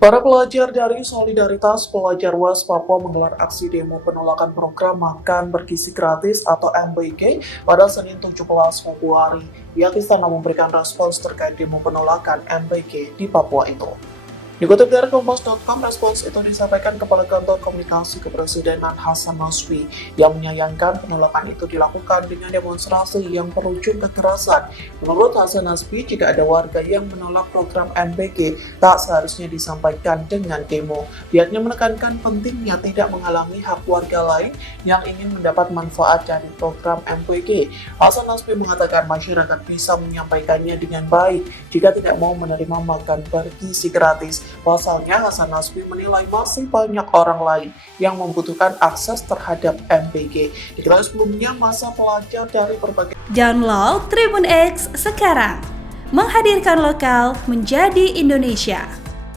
Para pelajar dari Solidaritas Pelajar UAS Papua menggelar aksi demo penolakan program makan bergizi gratis atau MBG pada Senin 17 Februari. Pihak istana memberikan respons terkait demo penolakan MBG di Papua itu. Dikutip dari Kompas.com, respons itu disampaikan Kepala Kantor Komunikasi Kepresidenan Hasan Nasbi yang menyayangkan penolakan itu dilakukan dengan demonstrasi yang berujung kekerasan. Menurut Hasan Nasbi, jika ada warga yang menolak program MBG, tak seharusnya disampaikan dengan demo. Pihaknya menekankan pentingnya tidak menghalangi hak warga lain yang ingin mendapat manfaat dari program MBG. Hasan Nasbi mengatakan masyarakat bisa menyampaikannya dengan baik jika tidak mau menerima makan bergizi gratis. Pasalnya, Hasan Nasbi menilai masih banyak orang lain yang membutuhkan akses terhadap MBG. Diketahui sebelumnya, masa pelajar dari berbagai Download Tribun X sekarang, menghadirkan lokal menjadi Indonesia.